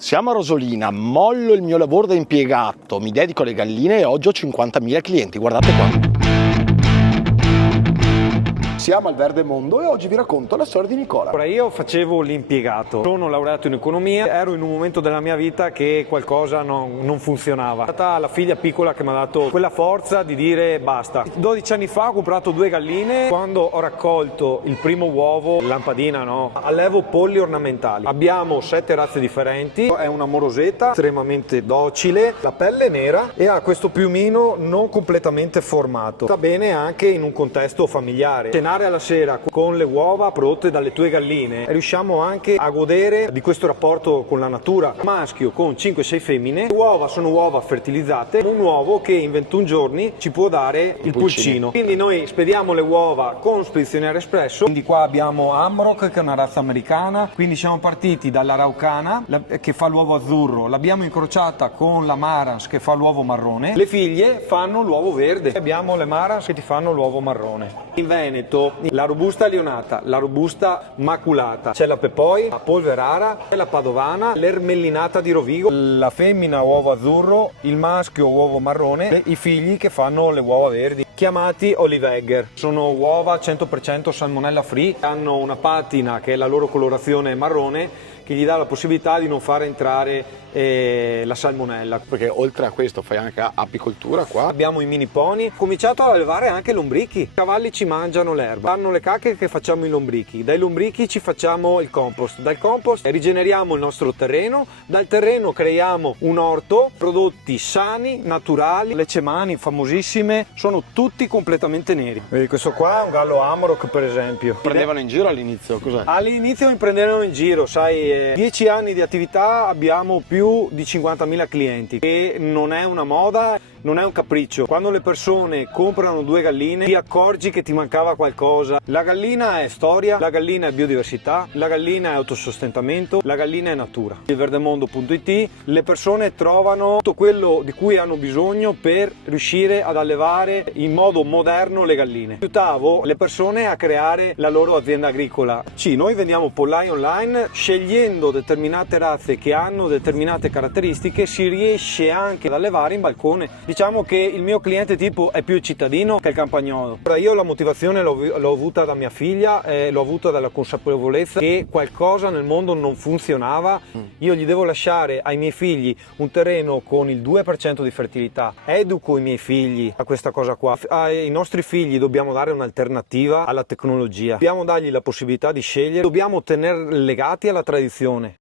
Siamo a Rosolina, mollo il mio lavoro da impiegato, mi dedico alle galline e oggi ho 50.000 clienti, guardate qua. Siamo al Verde Mondo e oggi vi racconto la storia di Nicola. Ora, io facevo l'impiegato, sono laureato in economia, ero in un momento della mia vita che qualcosa non funzionava. È stata la figlia piccola che mi ha dato quella forza di dire basta. 12 anni fa ho comprato 2 galline, quando ho raccolto il primo uovo, lampadina no, allevo polli ornamentali. Abbiamo 7 razze differenti, è una morosetta estremamente docile, la pelle è nera e ha questo piumino non completamente formato. Sta bene anche in un contesto familiare. Cenare alla sera con le uova prodotte dalle tue galline, riusciamo anche a godere di questo rapporto con la natura. Maschio con 5-6 femmine, le uova sono uova fertilizzate, un uovo che in 21 giorni ci può dare il pulcino. Quindi noi spediamo le uova con spedizione espresso. Quindi qua abbiamo Amrock, che è una razza americana, quindi siamo partiti dall'Araucana che fa l'uovo azzurro, l'abbiamo incrociata con la Marans che fa l'uovo marrone, le figlie fanno l'uovo verde, abbiamo le Marans che ti fanno l'uovo marrone. In Veneto la robusta lionata, la robusta maculata, c'è la Pepoi, la polverara, la padovana, l'ermellinata di Rovigo, la femmina uovo azzurro, il maschio uovo marrone, i figli che fanno le uova verdi, chiamati Olivegger. Sono uova 100% salmonella free, hanno una patina che è la loro colorazione marrone che gli dà la possibilità di non far entrare la salmonella. Perché oltre a questo fai anche apicoltura qua. Abbiamo i mini pony, ho cominciato ad allevare anche lombrichi. I cavalli ci mangiano l'erba, fanno le cacche che facciamo i lombrichi, dai lombrichi ci facciamo il compost, dal compost rigeneriamo il nostro terreno, dal terreno creiamo un orto, prodotti sani, naturali. Le cemani famosissime sono tutti completamente neri. Vedi, questo qua è un gallo Amarok per esempio. Prendevano in giro all'inizio, cos'è? All'inizio mi prendevano in giro, sai, 10 anni di attività abbiamo più di 50.000 clienti, che non è una moda, non è un capriccio. Quando le persone comprano 2 galline ti accorgi che ti mancava qualcosa. La gallina è storia, la gallina è biodiversità, la gallina è autosostentamento, la gallina è natura. Il verdemondo.it le persone trovano tutto quello di cui hanno bisogno per riuscire ad allevare in modo moderno le galline. Aiutavo le persone a creare la loro azienda agricola. Sì, noi vendiamo pollai online, scegliendo determinate razze che hanno determinate caratteristiche si riesce anche ad allevare in balcone. Diciamo che il mio cliente tipo è più il cittadino che il campagnolo. Io la motivazione l'ho avuta da mia figlia, l'ho avuta dalla consapevolezza che qualcosa nel mondo non funzionava. Io gli devo lasciare ai miei figli un terreno con il 2% di fertilità. Educo i miei figli a questa cosa qua. Ai nostri figli dobbiamo dare un'alternativa alla tecnologia. Dobbiamo dargli la possibilità di scegliere, dobbiamo tener legati alla tradizione.